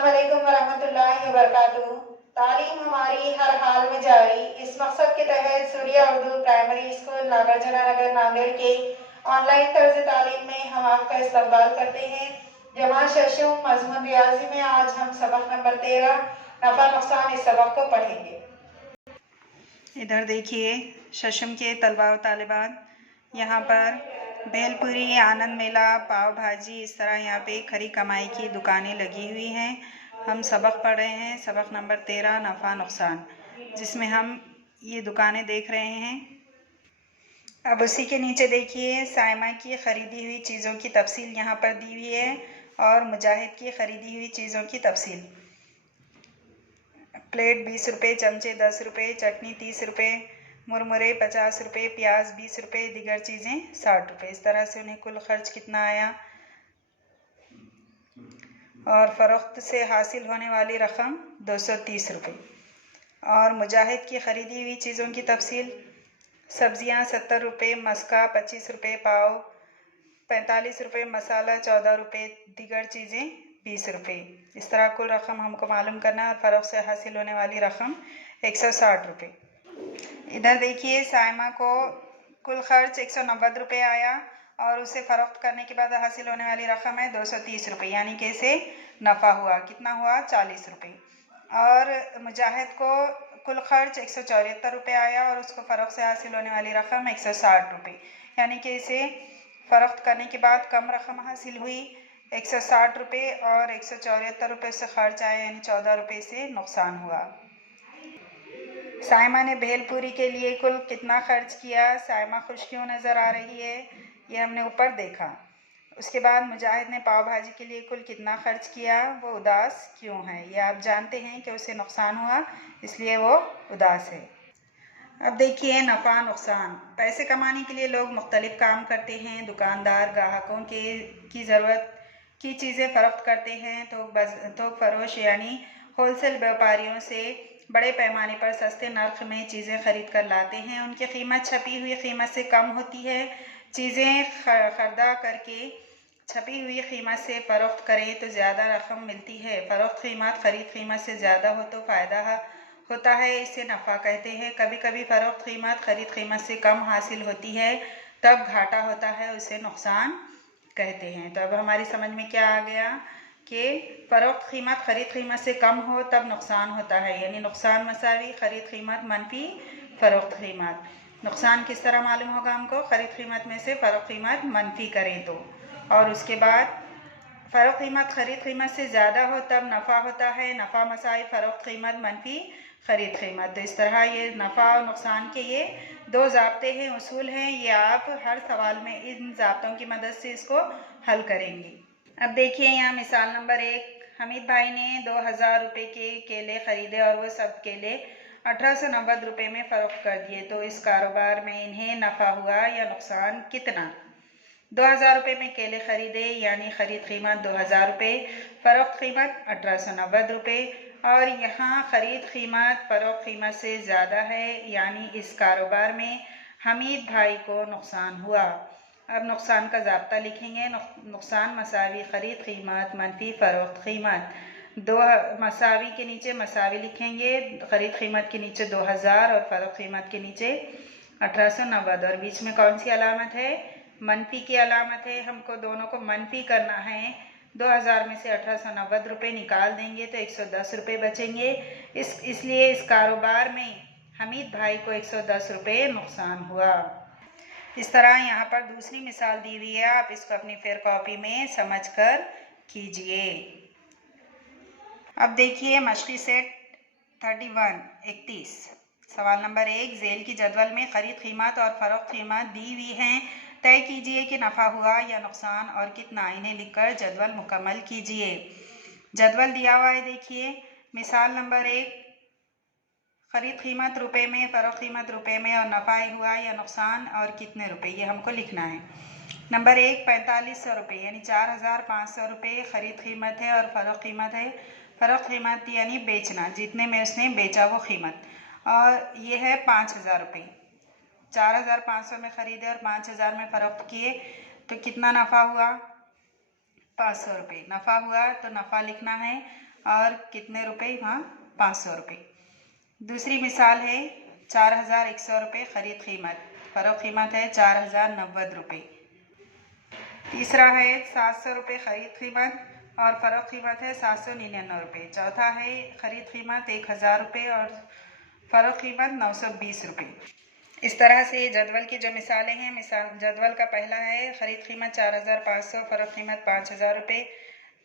अस्सलाम वालेकुम वरहमतुल्लाहि वबरकातुहू। तालीम हमारी हर हाल में जारी, इस मकसद के तहत सूर्या उर्दू प्राइमरी स्कूल नागार्जुना नगर नांदेड़ के ऑनलाइन तर्ज तालीम में हम आपका इस्तकबाल करते हैं। जमा शशुम मजमून रियाजी में आज हम सबक नंबर 13 नफा नुकसान इस सबक को पढ़ेंगे। इधर देखिए शशम के तलबा व तालिबात, यहाँ पर भेलपुरी, आनंद मेला, पाव भाजी, इस तरह यहाँ पे खरी कमाई की दुकानें लगी हुई हैं। हम सबक पढ़ रहे हैं, सबक नंबर 13 नफ़ा नुकसान, जिसमें हम ये दुकानें देख रहे हैं। अब उसी के नीचे देखिए साइमा की ख़रीदी हुई चीज़ों की तफसील यहाँ पर दी हुई है और मुजाहिद की ख़रीदी हुई चीज़ों की तफसील। प्लेट 20 रुपये, चमचे 10 रुपये, चटनी 30 रुपये, मुरमुरे 50 रुपये, प्याज 20 रुपये, दीगर चीज़ें 60 रुपये। इस तरह से उन्हें कुल खर्च कितना आया और फ़रोख्त से हासिल होने वाली रकम 230 रुपये। और मुजाहिद की ख़रीदी हुई चीज़ों की तफसील, सब्ज़ियाँ 70 रुपये, मस्का 25 रुपये पाव, 45 रुपये मसाला, 14 रुपये, दीगर चीज़ें 20 रुपये। इस तरह कुल रकम हमको मालूम करना है और फ़रोख्त से हासिल होने वाली रकम 160 रुपये। इधर देखिए साइमा को कुल खर्च 190 रुपये आया और उसे फ़रोख्त करने के बाद हासिल होने वाली रकम है 230 रुपये, यानी कि इसे नफ़ा हुआ। कितना हुआ? 40 रुपये। और मुजाहिद को कुल खर्च 174 रुपये आया और उसको फ़रोख्त से हासिल होने वाली रकम 160 रुपये, यानी कि इसे फ़रोख्त करने के बाद कम रकम हासिल हुई 160 रुपये और 174 रुपये से खर्च आया, यानी 14 रुपये से नुकसान हुआ। साइमा ने भेलपुरी के लिए कुल कितना खर्च किया? साइमा खुश क्यों नज़र आ रही है, ये हमने ऊपर देखा। उसके बाद मुजाहिद ने पाव भाजी के लिए कुल कितना खर्च किया, वो उदास क्यों है, ये आप जानते हैं कि उसे नुकसान हुआ इसलिए वो उदास है। अब देखिए नफ़ा नुकसान। पैसे कमाने के लिए लोग मुख्तलिफ काम करते हैं। दुकानदार ग्राहकों की ज़रूरत की चीज़ें फ़रोख्त करते हैं। थोक फरोश यानी होलसेल व्यापारियों से बड़े पैमाने पर सस्ते नर्ख में चीज़ें ख़रीद कर लाते हैं। उनकी कीमत छपी हुई कीमत से कम होती है। चीज़ें ख़रीदा करके छपी हुई कीमत से फ़रोख्त करें तो ज़्यादा रकम मिलती है। फ़रोख्त कीमत ख़रीद कीमत से ज़्यादा हो तो फ़ायदा होता है, इसे नफ़ा कहते हैं। कभी कभी फ़रोख्त कीमत ख़रीद कीमत से कम हासिल होती है, तब घाटा होता है, उसे नुकसान कहते हैं। तो अब हमारी समझ में क्या आ गया कि फ़रोख्त कीमत ख़रीद कीमत से कम हो तब नुकसान होता है, यानी नुकसान मसावी ख़रीद कीमत मनफी फ़रोख्त कीमत। नुकसान किस तरह मालूम होगा हमको? ख़रीद कीमत में से फ़रोख्त कीमत मनफी करें तो। और उसके बाद फ़रोख्त कीमत ख़रीद कीमत से ज़्यादा हो तब नफ़ा होता है, नफ़ा मसाई फ़रोख्त कीमत मनफी ख़रीद कीमत। तो इस तरह ये नफ़ा और नुकसान के ये दो ज़ाब्ते हैं, उसूल हैं। ये आप हर सवाल में इन ज़ाब्तों की मदद से इसको हल करेंगे। अब देखिए यहाँ मिसाल नंबर 1, हमीद भाई ने 2000 रुपये के केले ख़रीदे और वो सब केले 1890 रुपये में फ़रोख्त कर दिए, तो इस कारोबार में इन्हें नफ़ा हुआ या नुकसान कितना? 2000 रुपये में केले ख़रीदे यानी ख़रीद कीमत 2000 रुपये, फ़रोख्त कीमत 1890 रुपये और यहाँ ख़रीद कीमत फ़रोख्त कीमत से ज़्यादा है, यानी इस कारोबार में हमीद भाई को नुकसान हुआ। अब नुकसान का ज़ाब्ता लिखेंगे। नुकसान मसावी ख़रीद कीमत मनफी फ़रोख्त कीमत। दो मसावी के नीचे मसावी लिखेंगे, ख़रीद कीमत के नीचे 2000 और फ़रोख्त कीमत के नीचे 1890 और बीच में कौन सी अलामत है? मनफी की अलामत है। हमको दोनों को मनफी करना है। 2000 में से 1890 रुपये निकाल देंगे तो 110 रुपये बचेंगे। इसलिए इस कारोबार में हमीद भाई को 110 रुपये नुकसान हुआ। इस तरह यहाँ पर दूसरी मिसाल दी हुई है, आप इसको अपनी फेयर कॉपी में समझ कर कीजिए। अब देखिए मशक़ी सेट 31 सवाल नंबर 1, झेल की जदवल में ख़रीद कीमत और फ़रोख्त कीमत दी हुई हैं। तय कीजिए कि नफ़ा हुआ या नुकसान और कितना। इन्हें लिखकर जदवल मुकम्मल कीजिए। जदवल दिया हुआ है, देखिए मिसाल नंबर 1, ख़रीद कीमत रुपए में, फ़रोख्त कीमत रुपए में और नफ़ा हुआ या नुकसान और कितने रुपए, ये हमको लिखना है। नंबर 1 4500 रुपये यानी 4500 रुपये ख़रीद कीमत है और फ़रोख्त कीमत है। फ़रोख्त कीमत यानी बेचना, जितने में उसने बेचा वो कीमत, और ये है 5000 रुपये। 4500 में ख़रीदे और 5000 में फ़रोख्त किए तो कितना नफ़ा हुआ? 500 रुपये। नफ़ा हुआ तो नफ़ा लिखना है और कितने रुपए वहाँ 500 रुपये। दूसरी मिसाल है 4100 रुपये खरीद कीमत, फ़रोख्त कीमत है 4090 रुपये। तीसरा है 700 रुपये खरीद कीमत और फ़रोख्त कीमत है 799 रुपये। चौथा है खरीद कीमत 1000 रुपये और फ़रोख्त कीमत 920 रुपये। इस तरह से जदवल की जो मिसालें हैं, जदवल का पहला है खरीद कीमत 4500, फ़रोख्त कीमत 5000 रुपये।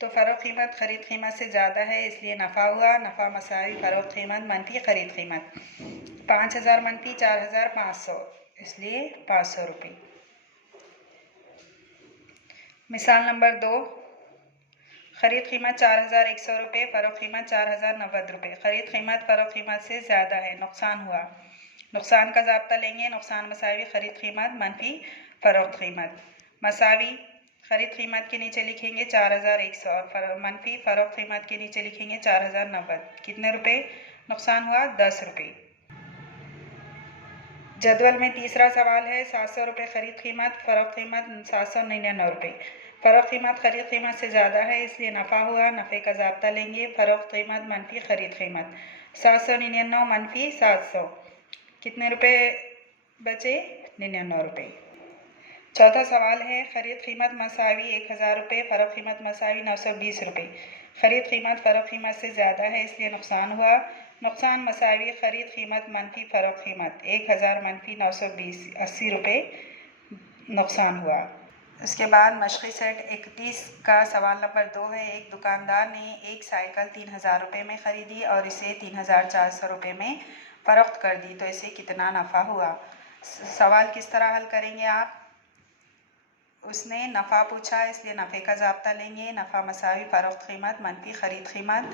तो फ़रोख्त कीमत खरीद कीमत से ज़्यादा है इसलिए नफ़ा हुआ, नफ़ा मसावी फ़रोख्त कीमत मनफी खरीद कीमत। 5000 मनफी 4500 इसलिए 500 रुपये। मिसाल नंबर 2, खरीद कीमत 4100 रुपये, फ़रोख्त कीमत 4090 रुपये। खरीद कीमत फ़रोख्त कीमत से ज़्यादा है, नुकसान हुआ। नुकसान का ज़ाब्ता लेंगे, नुकसान मसावी खरीद कीमत मनफी फ़रोख्त कीमत। मसावी खरीद कीमत के नीचे लिखेंगे 4100 और मनफी फ़रोख्त कीमत के नीचे लिखेंगे 4090। कितने रुपए नुकसान हुआ? 10 रुपये। जदवल में तीसरा सवाल है 700 रुपये खरीद कीमत, फ़रोख्त कीमत 799 रुपये। फ़रोख्त कीमत खरीद कीमत से ज़्यादा है इसलिए नफ़ा हुआ, नफ़े का ज़ाब्ता लेंगे, फ़रोख्त कीमत मनफी खरीद कीमत। 799 मनफी 700, कितने रुपए बचे? 99 रुपये। चौथा सवाल है खरीद कीमत मसावी 1000 रुपये, फ़रोख्त कीमत मसावी 920 रुपये। खरीद कीमत फ़रोख्त कीमत से ज़्यादा है इसलिए नुकसान हुआ, नुकसान मसावी खरीद कीमत मनफी फ़रोख्त कीमत। 1000 मनफी 920 80 रुपये नुकसान हुआ। उसके बाद मशक़ी सेट 31 का सवाल नंबर 2 है। एक दुकानदार ने एक साइकिल 3000 रुपये में ख़रीदी और इसे 3400 रुपये में फ़रोख्त कर दी, तो इसे कितना नफ़ा हुआ? सवाल किस तरह हल करेंगे आप? उसने नफ़ा पूछा इसलिए नफ़े का ज़ाब्ता लेंगे, नफ़ा मसावी फ़रोख्त कीमत मनफी ख़रीद कीमत।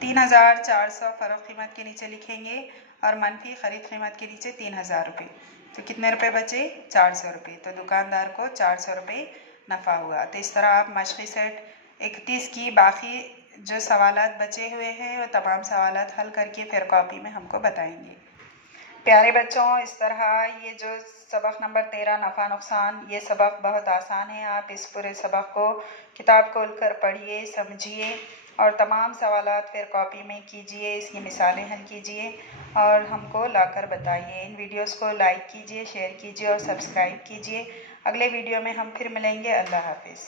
3400 फ़रोख्त कीमत के नीचे लिखेंगे और मनफी ख़रीद कीमत के नीचे 3000 रुपये, तो कितने रुपए बचे? 400 रुपये। तो दुकानदार को 400 रुपये नफ़ा हुआ। तो इस तरह आप मशक़ी सेट 31 की बाकी जो सवालात बचे हुए हैं वो तमाम सवालात हल करके फिर कॉपी में हमको बताएंगे। प्यारे बच्चों, इस तरह ये जो सबक नंबर 13 नफ़ा नुकसान, ये सबक बहुत आसान है। आप इस पूरे सबक को किताब खोल कर पढ़िए, समझिए और तमाम सवालात फिर कॉपी में कीजिए, इसकी मिसालें हल कीजिए और हमको लाकर बताइए। इन वीडियोस को लाइक कीजिए, शेयर कीजिए और सब्सक्राइब कीजिए। अगले वीडियो में हम फिर मिलेंगे। अल्लाह हाफिज़।